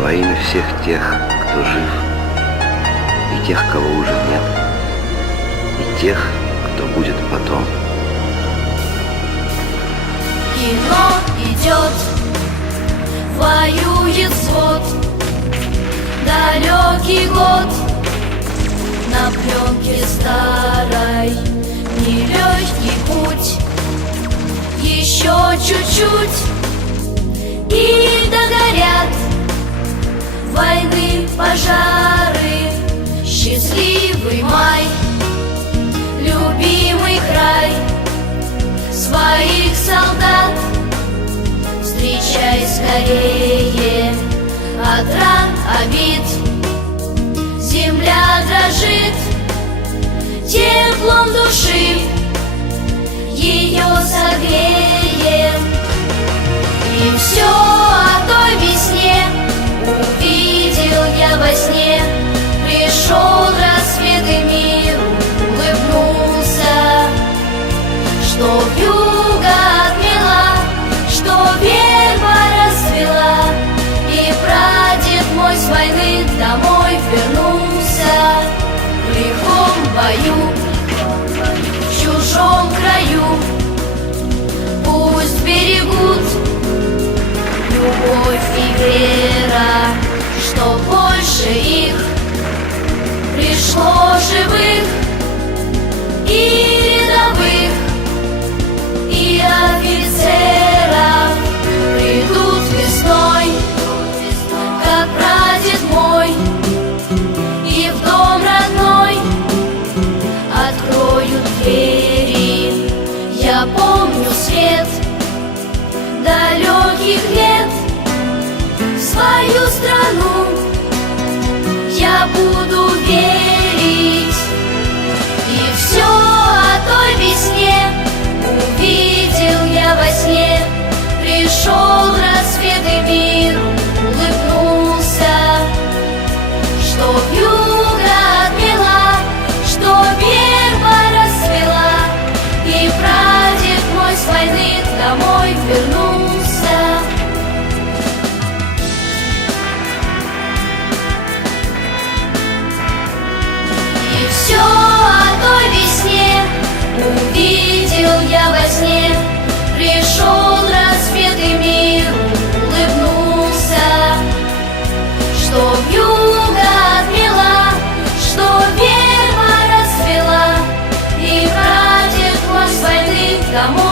всех тех, кто жив, и тех, кого уже нет, и тех, кто будет потом. Кино идет, воюет взвод, далекий год на пленке старой, нелегкий путь, еще чуть-чуть и пожары, счастливый май, любимый край. Своих солдат Встречай скорее. От ран обид Земля дрожит. Теплом души Ее согреем бою, в чужом краю. Пусть берегут любовь и вера, Что больше их сне Пришел рассветый мир, улыбнулся Что в отмела, что верба расцвела И братец мой с войны домой